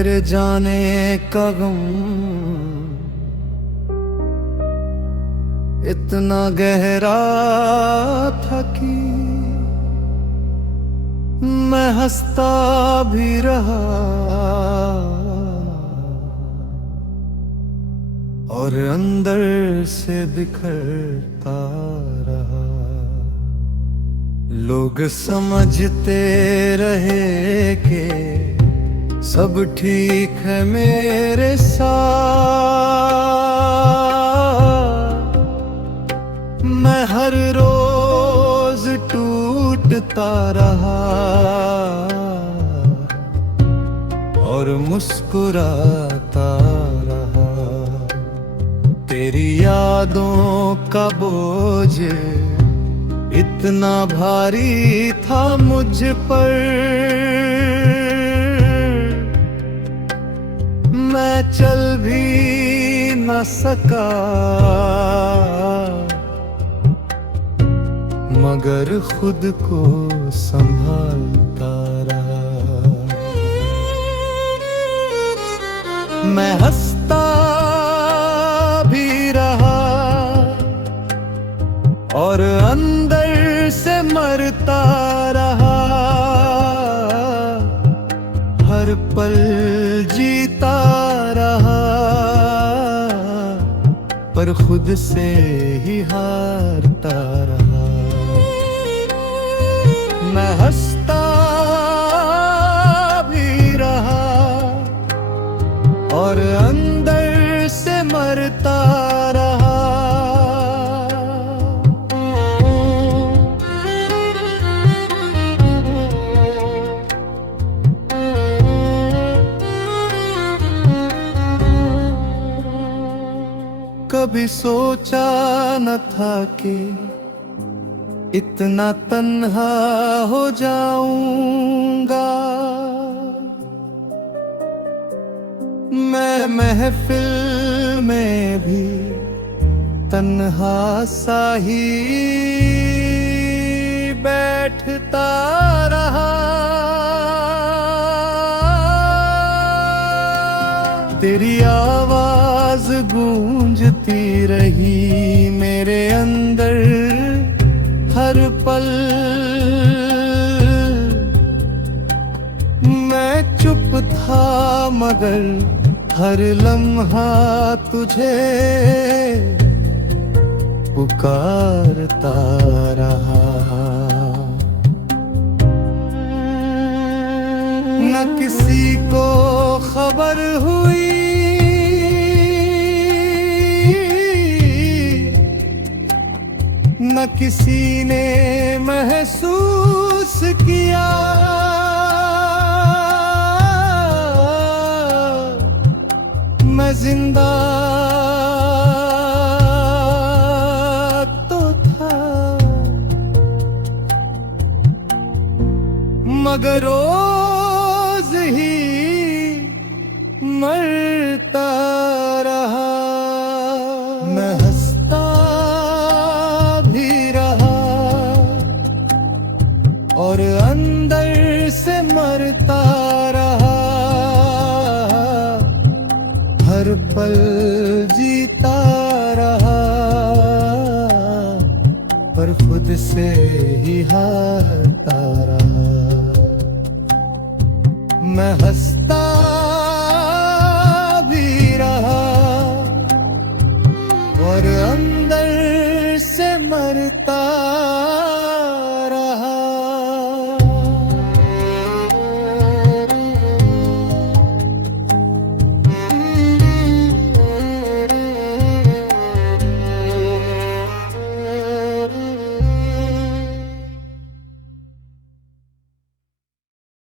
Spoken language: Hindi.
तेरे जाने का गम इतना गहरा था कि मैं हंसता भी रहा और अंदर से बिखरता रहा। लोग समझते रहे कि सब ठीक है मेरे साथ, मैं हर रोज टूटता रहा और मुस्कुराता रहा। तेरी यादों का बोझ इतना भारी था मुझ पर, मैं चल भी न सका मगर खुद को संभालता रहा। मैं हंसता भी रहा और अंदर से मरता रहा, हर पल जीता रहा पर खुद से ही हारता रहा। मैं हंसता भी रहा और अंदर से मरता रहा। कभी सोचा न था कि इतना तन्हा हो जाऊंगा, मैं महफिल में भी तन्हा सा ही बैठता रहा। तेरी आवाज गूंजती रही मेरे अंदर हर पल, मैं चुप था मगर हर लम्हा तुझे पुकारता रहा। न किसी को खबर हुई, न किसी ने महसूस किया, मैं जिंदा तो था मगर रोज ही मरता रहा। मैं हंसता भी रहा और अंदर से मरता रहा, हर पल जीता रहा पर खुद से ही हारता रहा। मैं हंसता भी रहा और अंदर से मरता